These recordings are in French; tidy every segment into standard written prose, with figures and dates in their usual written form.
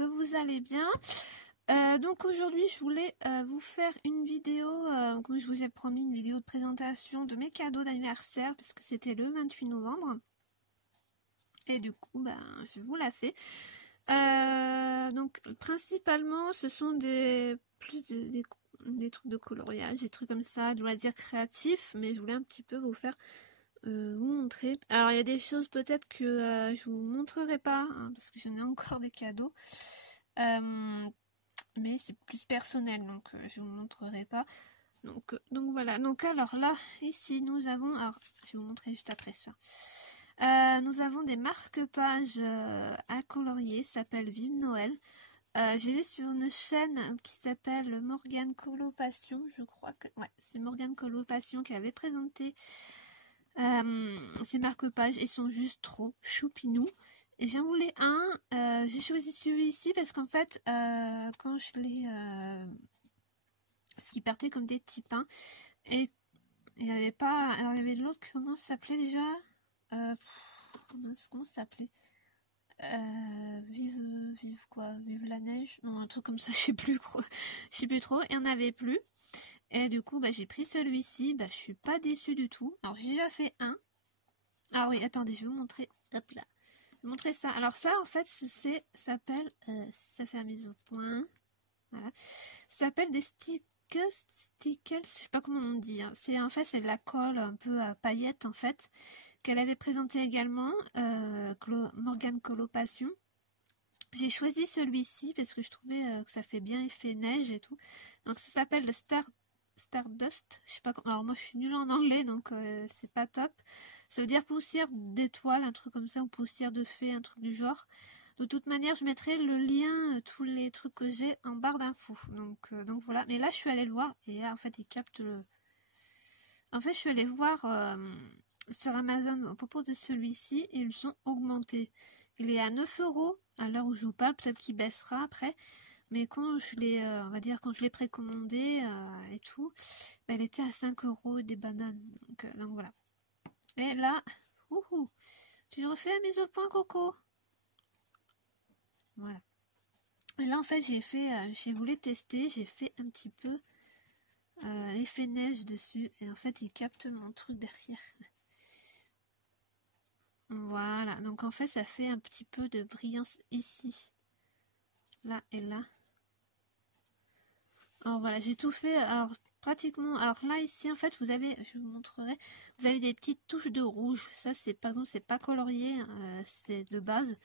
que vous allez bien. Donc aujourd'hui je voulais vous faire une vidéo, comme je vous ai promis, une vidéo de présentation de mes cadeaux d'anniversaire parce que c'était le 28 novembre. Et du coup je vous la fais. Donc principalement ce sont des trucs de coloriage, des trucs comme ça, de loisirs créatifs, mais je voulais un petit peu vous faire vous montrer. Alors il y a des choses peut-être que je vous montrerai pas hein, parce que j'en ai encore des cadeaux. Mais c'est plus personnel, donc je vous montrerai pas. Donc voilà. Donc alors là, ici nous avons, alors je vais vous montrer juste après ça. Nous avons des marque-pages à colorier, ça s'appelle Vive Noël. J'ai vu sur une chaîne qui s'appelle Morgane Coloration, je crois que ouais, c'est Morgane Coloration qui avait présenté ces marque-pages. Ils sont juste trop choupinous. Et j'en voulais un, j'ai choisi celui-ci parce qu'en fait, quand je l'ai... parce qu'il partait comme des petits pains. Et il n'y avait pas... Alors il y avait de l'autre, comment ça s'appelait déjà comment ça s'appelait vive quoi, vive la neige, non un truc comme ça, je sais plus trop, il n'y en avait plus. Et du coup j'ai pris celui-ci, je suis pas déçue du tout. Alors j'ai déjà fait un. Alors oui, attendez, je vais vous montrer, hop là. Montrer ça. Alors ça en fait ça s'appelle ça fait la mise au point. Voilà. Ça s'appelle des stickers, je sais pas comment on dit. Hein. C'est en fait c'est de la colle un peu à paillettes en fait qu'elle avait présenté également Morgane Coloration. J'ai choisi celui-ci parce que je trouvais que ça fait bien effet neige et tout. Donc ça s'appelle le Stardust. Je sais pas comment. Alors moi je suis nulle en anglais donc c'est pas top. Ça veut dire poussière d'étoile, un truc comme ça, ou poussière de fée, un truc du genre. De toute manière, je mettrai le lien, tous les trucs que j'ai en barre d'infos. Donc voilà. Mais là, je suis allée le voir et là, en fait, il capte le. En fait, je suis allée voir sur Amazon à propos de celui-ci et ils ont augmenté. Il est à 9 € à l'heure où je vous parle. Peut-être qu'il baissera après. Mais quand je l'ai, on va dire, quand je l'ai précommandé et tout, elle était à 5 € des bananes. Donc voilà. Et là, tu refais la mise au point, Coco. Voilà. Et là, en fait, j'ai voulu tester, j'ai fait un petit peu l'effet neige dessus. Et en fait, il capte mon truc derrière. Voilà. Donc, en fait, ça fait un petit peu de brillance ici. Là et là. Alors, voilà, j'ai tout fait. Alors, pratiquement. Alors là, ici, en fait, vous avez, je vous montrerai, vous avez des petites touches de rouge. Ça, c'est pas colorié, c'est de base.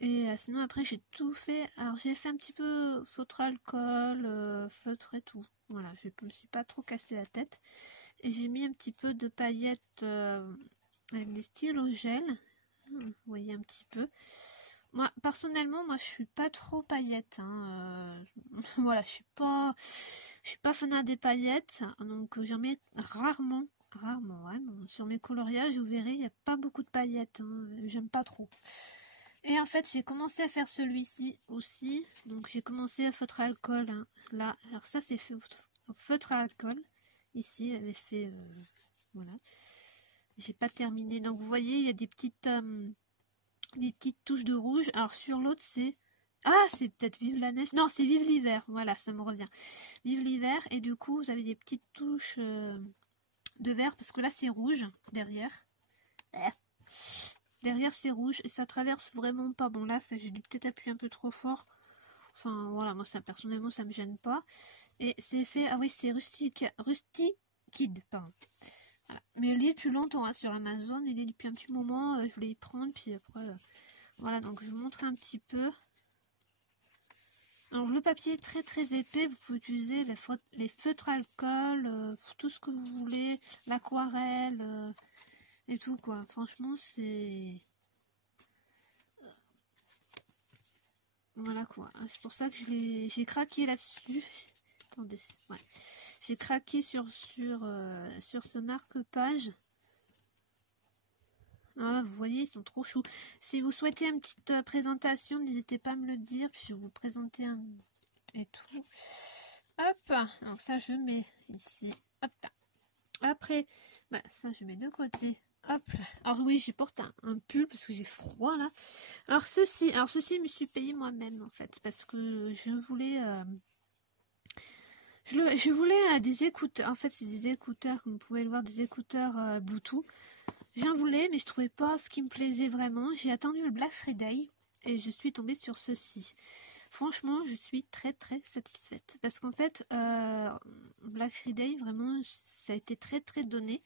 Et sinon, après, j'ai tout fait. Alors, j'ai fait un petit peu feutre alcool, feutre et tout. Voilà, je me suis pas trop cassé la tête. Et j'ai mis un petit peu de paillettes avec des stylos gel. Vous voyez un petit peu. Moi, personnellement, je suis pas trop paillettes. Hein. Voilà, je suis pas fanat des paillettes. Donc, j'en mets rarement, ouais. Bon, sur mes coloriages, vous verrez, il n'y a pas beaucoup de paillettes. Hein. J'aime pas trop. Et en fait, j'ai commencé à faire celui-ci aussi. Donc, j'ai commencé à feutre à alcool. Hein. Là, alors ça, c'est fait au feutre à alcool. Ici, elle est fait... voilà. J'ai pas terminé. Donc, vous voyez, il y a des petites touches de rouge. Alors, sur l'autre, c'est... Ah, c'est peut-être Vive la neige. Non, c'est Vive l'hiver. Voilà, ça me revient. Vive l'hiver. Et du coup, vous avez des petites touches de vert. Parce que là, c'est rouge derrière. Derrière c'est rouge et ça traverse vraiment pas. Bon là j'ai dû peut-être appuyer un peu trop fort. Enfin voilà, moi ça personnellement ça me gêne pas. Et c'est fait, ah oui c'est Rusty Kid, pardon. Voilà. Mais il est depuis longtemps hein, sur Amazon, il est depuis un petit moment, je voulais y prendre puis après voilà donc je vais vous montrer un petit peu. Alors le papier est très très épais, vous pouvez utiliser les feutres alcool, tout ce que vous voulez, l'aquarelle et tout quoi. Franchement c'est... Voilà quoi, c'est pour ça que j'ai craqué là-dessus. Attendez, ouais. J'ai craqué sur ce marque-page. Ah, vous voyez, ils sont trop choux. Si vous souhaitez une petite présentation, n'hésitez pas à me le dire, puis je vais vous présenter un et tout. Hop, donc ça je mets ici. Hop là. Après, ça je mets de côté. Hop. Alors oui, je porte un pull parce que j'ai froid là. Alors ceci, je me suis payé moi-même en fait parce que je voulais, je voulais des écouteurs. En fait, c'est des écouteurs, comme vous pouvez le voir, des écouteurs Bluetooth. J'en voulais, mais je trouvais pas ce qui me plaisait vraiment. J'ai attendu le Black Friday et je suis tombée sur ceci. Franchement, je suis très très satisfaite parce qu'en fait, Black Friday, vraiment, ça a été très très donné.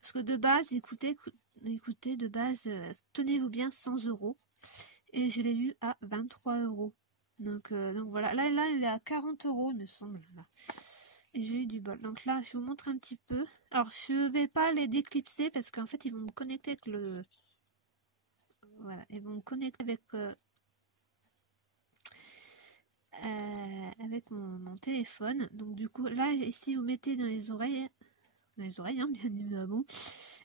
Parce que de base, écoutez, de base, tenez-vous bien, 100 €. Et je l'ai eu à 23 €. Donc voilà, là, il est à 40 €, il me semble. Là. Et j'ai eu du bol. Donc là, je vous montre un petit peu. Alors, je vais pas les déclipser parce qu'en fait, ils vont me connecter avec le... Voilà, ils vont me connecter avec mon téléphone. Donc du coup, là, ici, vous mettez dans les oreilles, hein, bien évidemment.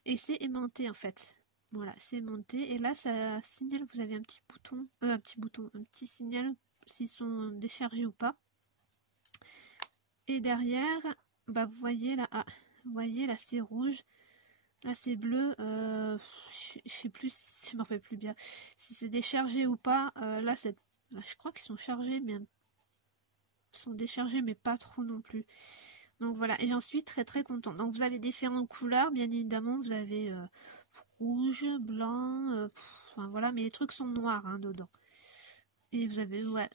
Et c'est aimanté en fait. Voilà, c'est aimanté. Et là, ça signale, vous avez un petit bouton, un petit signal s'ils sont déchargés ou pas. Et derrière, bah vous voyez là, vous voyez là c'est rouge, là c'est bleu. Je sais plus, je me rappelle plus bien si c'est déchargé ou pas. Là, je crois qu'ils sont chargés, mais ils sont déchargés, mais pas trop non plus. Donc voilà, et j'en suis très très contente. Donc vous avez différentes couleurs, bien évidemment. Vous avez rouge, blanc, enfin voilà, mais les trucs sont noirs hein, dedans. Et vous avez, ouais,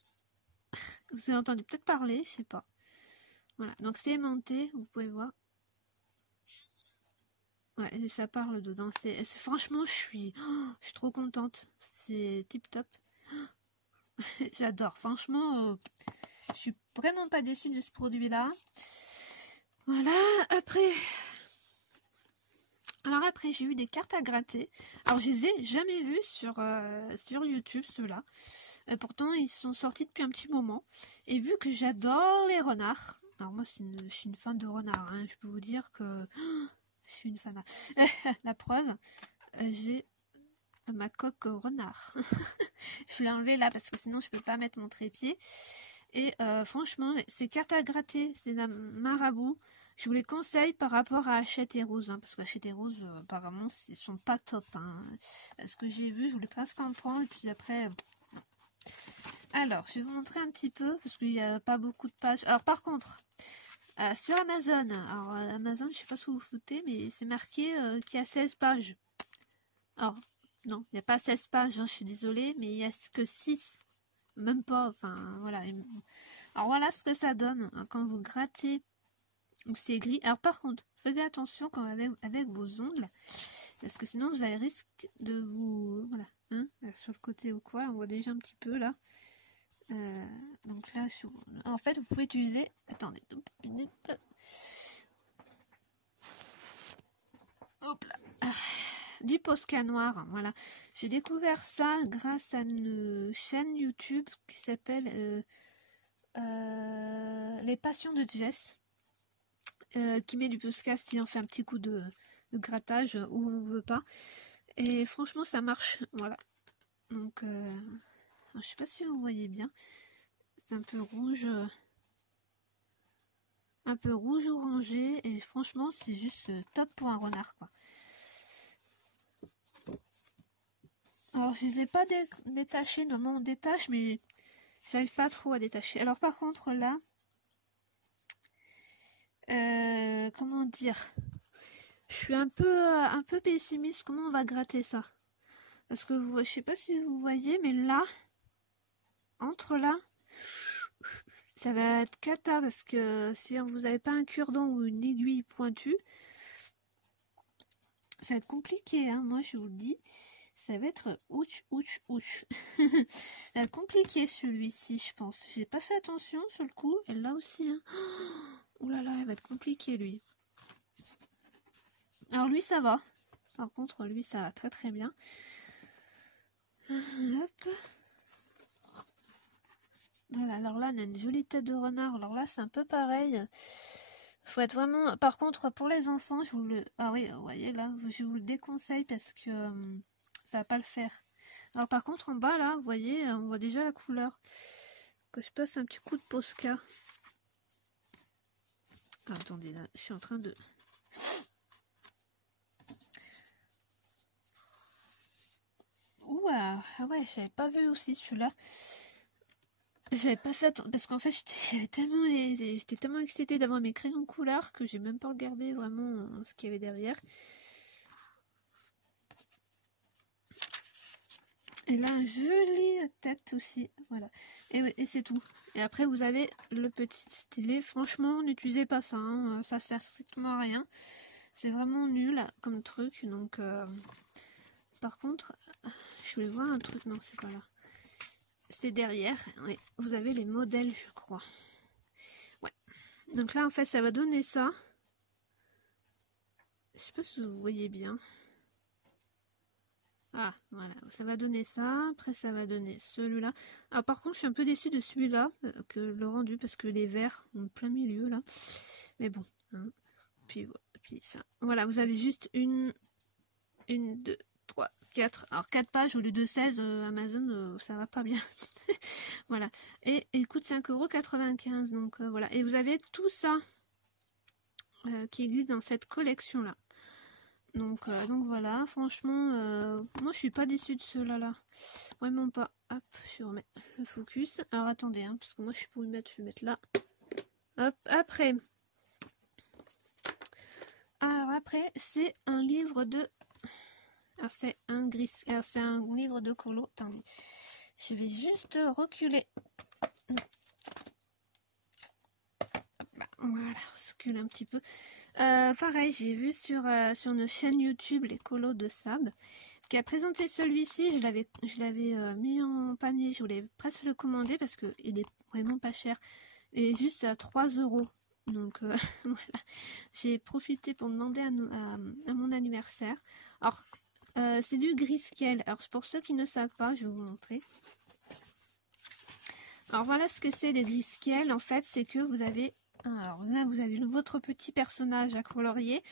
vous avez entendu peut-être parler, je sais pas. Voilà, donc c'est aimanté, vous pouvez voir. Ouais, ça parle dedans. Franchement, je suis trop contente. C'est tip top. J'adore. Franchement, je suis vraiment pas déçue de ce produit-là. Voilà, après... Alors après, j'ai eu des cartes à gratter. Alors, je les ai jamais vues sur YouTube, ceux-là. Pourtant, ils sont sortis depuis un petit moment. Et vu que j'adore les renards... Alors moi, je suis une fan de renards. Hein, je peux vous dire que... je suis une fan. La preuve, j'ai ma coque renard. Je l'ai enlevée là parce que sinon, je peux pas mettre mon trépied. Et franchement, ces cartes à gratter, c'est la Marabout. Je vous les conseille par rapport à Hachette et Rose, hein, parce que Hachette et Rose, apparemment, ils sont pas top. Hein. Ce que j'ai vu, je voulais presque en prendre, et puis après, non. Alors, je vais vous montrer un petit peu, parce qu'il n'y a pas beaucoup de pages. Alors, par contre, sur Amazon, alors Amazon, je sais pas si vous vous foutez, mais c'est marqué qu'il y a 16 pages. Alors, non, il n'y a pas 16 pages, hein, je suis désolée, mais il n'y a que 6. Même pas, enfin, voilà. Alors, voilà ce que ça donne hein, quand vous grattez. C'est gris. Alors par contre, faites attention quand avec vos ongles, parce que sinon vous avez risque de vous... Voilà, hein, sur le côté ou quoi, on voit déjà un petit peu là. Donc là, en fait, vous pouvez utiliser... Attendez, 2 minutes. Hop là. Du Posca noir, voilà. J'ai découvert ça grâce à une chaîne YouTube qui s'appelle Les Passions de Jess. Qui met du Posca si on fait un petit coup de grattage où on veut pas. Et franchement, ça marche. Voilà. Donc, je sais pas si vous voyez bien. C'est un peu rouge orangé. Et franchement, c'est juste top pour un renard, quoi. Alors, je les ai pas détachés. Normalement, on détache, mais j'arrive pas trop à détacher. Alors, par contre, là... comment dire, je suis un peu pessimiste. Comment on va gratter ça? Parce que je sais pas si vous voyez, mais là, entre là, ça va être cata parce que si vous n'avez pas un cure-dent ou une aiguille pointue, ça va être compliqué. Hein. Moi, je vous le dis, ça va être ouch. Ça va être compliqué celui-ci, je pense. J'ai pas fait attention sur le coup. Et là aussi, hein. Ouh là là, il va être compliqué lui. Alors lui, ça va. Par contre, lui, ça va très très bien. Hop. Voilà, alors là, on a une jolie tête de renard. Alors là, c'est un peu pareil. Faut être vraiment... Par contre, pour les enfants, je vous le... Ah oui, vous voyez là, je vous le déconseille parce que ça va pas le faire. Alors par contre, en bas là, vous voyez, on voit déjà la couleur. Que je passe un petit coup de Posca. Ah, attendez, là, je suis en train de... ah ouais, j'avais pas vu aussi celui-là. J'avais pas fait parce qu'en fait j'étais tellement excitée d'avoir mes crayons couleur que j'ai même pas regardé vraiment ce qu'il y avait derrière. Et là, un joli tête aussi, voilà. Et c'est tout. Et après, vous avez le petit stylet. Franchement, n'utilisez pas ça, hein. Ça sert strictement à rien. C'est vraiment nul comme truc. Donc, par contre, je voulais voir un truc. Non, c'est pas là. C'est derrière. Oui, vous avez les modèles, je crois. Ouais. Donc là, en fait, ça va donner ça. Je sais pas si vous voyez bien. Ah, voilà, ça va donner ça, après ça va donner celui-là. Alors par contre, je suis un peu déçue de celui-là, que le rendu, parce que les verts ont plein milieu, là. Mais bon, hein. Puis ça. Voilà, vous avez juste une, 2, 3, 4. Alors 4 pages au lieu de 16, Amazon, ça va pas bien. Voilà. Et il coûte 5,95 €, donc voilà. Et vous avez tout ça qui existe dans cette collection-là. Donc voilà, franchement, moi je suis pas déçue de ceux-là. Vraiment pas. Hop, je remets le focus. Alors attendez, hein, parce que moi je suis pour y mettre, je vais mettre là. Hop, après. Alors après, c'est un livre de... Alors c'est un gris... Alors c'est un livre de colo. Attendez, je vais juste reculer. Voilà, on recule un petit peu. Pareil, j'ai vu sur nos chaînes YouTube les colos de Sab qui a présenté celui-ci. Je l'avais mis en panier, je voulais presque le commander parce qu'il est vraiment pas cher. Il est juste à 3 €. Donc voilà, j'ai profité pour demander à mon anniversaire. Alors, c'est du Griskel. Alors pour ceux qui ne savent pas, je vais vous montrer. Alors voilà ce que c'est des Griskel. En fait, c'est que vous avez... Alors là, vous avez votre petit personnage à colorier.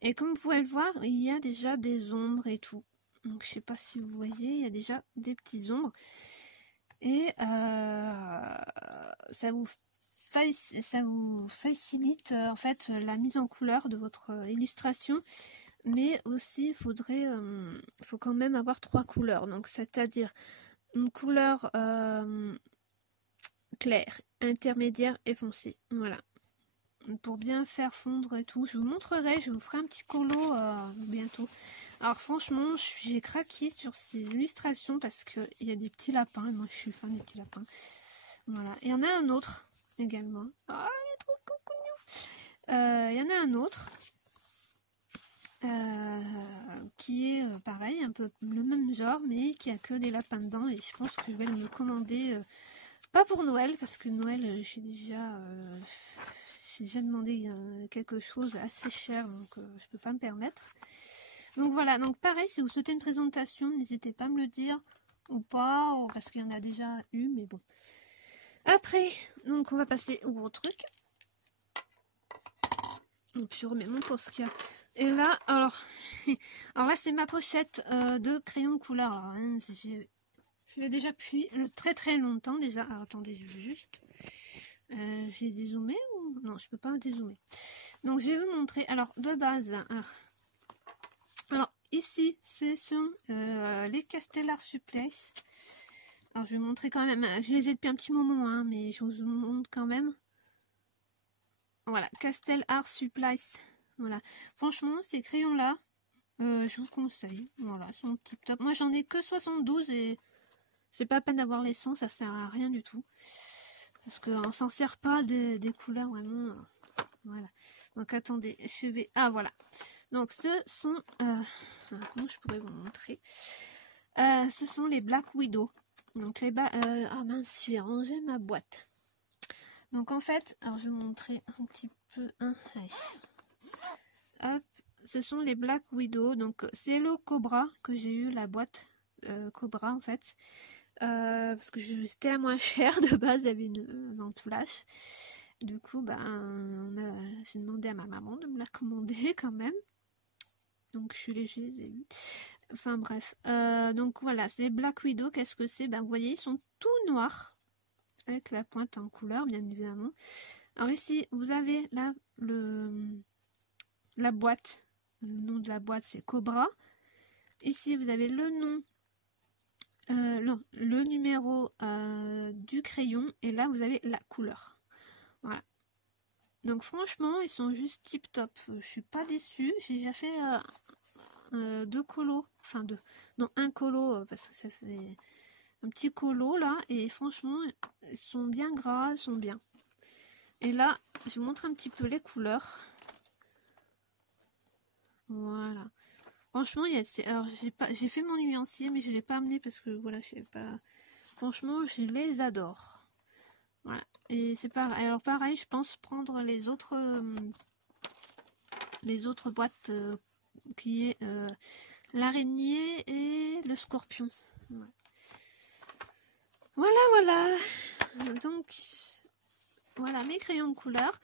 Et comme vous pouvez le voir, il y a déjà des ombres et tout. Donc, je sais pas si vous voyez, il y a déjà des petits ombres. Et ça vous facilite en fait la mise en couleur de votre illustration. Mais aussi, faut quand même avoir 3 couleurs. Donc, c'est-à-dire une couleur claire, intermédiaire et foncée. Voilà. Pour bien faire fondre et tout. Je vous montrerai, je vous ferai un petit colo bientôt. Alors franchement, j'ai craqué sur ces illustrations parce qu'il y a des petits lapins. Et moi, je suis fan des petits lapins. Voilà. Il y en a un autre également. Ah, il est trop coucou. Il y en a un autre qui est pareil, un peu le même genre, mais qui a que des lapins dedans. Et je pense que je vais me commander, pas pour Noël, parce que Noël, j'ai déjà demandé quelque chose assez cher, donc je peux pas me permettre. Donc voilà, donc pareil, si vous souhaitez une présentation, n'hésitez pas à me le dire ou pas, parce qu'il y en a déjà eu, mais bon. Après, donc on va passer au gros truc. Et puis je remets mon Posca. Et là, alors là c'est ma pochette de crayon couleur. Alors, hein, je l'ai déjà depuis très très longtemps déjà. Alors attendez, je vais juste... j'ai dézoomé ou... Non, je peux pas dézoomer. Donc je vais vous montrer. Alors de base, alors ici ce sont les Castellar Supplies. Alors je vais vous montrer quand même. Je les ai depuis un petit moment, hein, mais je vous montre quand même. Voilà, Castellar Supplies. Voilà. Franchement, ces crayons là, je vous conseille. Voilà, ils sont tip top. Moi j'en ai que 72 et c'est pas la peine d'avoir les 100, ça sert à rien du tout. Parce qu'on s'en sert pas des couleurs vraiment. Voilà. Donc attendez, je vais... Ah voilà. Donc ce sont... comment je pourrais vous montrer, ce sont les Black Widow. Donc les ah mince, j'ai rangé ma boîte. Donc en fait, alors je vais vous montrer un petit peu. Allez. Hop, ce sont les Black Widow. Donc c'est le Cobra que j'ai eu, la boîte Cobra en fait. Parce que c'était à moins cher de base, il y avait une vente flash. Du coup, j'ai demandé à ma maman de me la commander quand même. Donc je suis léger, j'ai eu. Enfin bref. Donc voilà, c'est les Black Widow. Qu'est-ce que c'est? Vous voyez, ils sont tout noirs. Avec la pointe en couleur, bien évidemment. Alors ici, vous avez là la boîte. Le nom de la boîte, c'est Cobra. Ici, vous avez le nom non, le numéro du crayon et là vous avez la couleur. Voilà. Donc franchement, ils sont juste tip top. Je suis pas déçue. J'ai déjà fait 2 colos, enfin deux, non un colo parce que ça fait un petit colo là et franchement, ils sont bien gras, ils sont bien. Et là, je vous montre un petit peu les couleurs. Voilà. Franchement, alors j'ai fait mon nuancier, mais je l'ai pas amené parce que voilà, je sais pas. Franchement, je les adore. Voilà. Et c'est pareil. Alors pareil, je pense prendre les autres boîtes qui est l'araignée et le scorpion. Ouais. Voilà, voilà. Donc voilà mes crayons de couleur.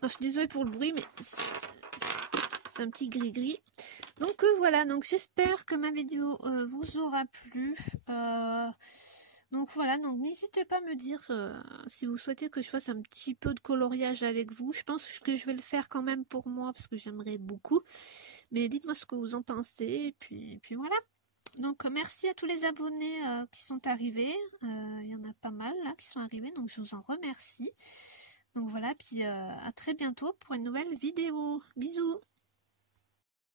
Alors, je suis désolée pour le bruit, mais c'est un petit gris-gris. Donc voilà, donc j'espère que ma vidéo vous aura plu. Donc voilà, donc n'hésitez pas à me dire si vous souhaitez que je fasse un petit peu de coloriage avec vous. Je pense que je vais le faire quand même pour moi parce que j'aimerais beaucoup. Mais dites-moi ce que vous en pensez. Et puis voilà. Donc merci à tous les abonnés qui sont arrivés. Il y en a pas mal là qui sont arrivés, donc je vous en remercie. Donc voilà, puis à très bientôt pour une nouvelle vidéo. Bisous!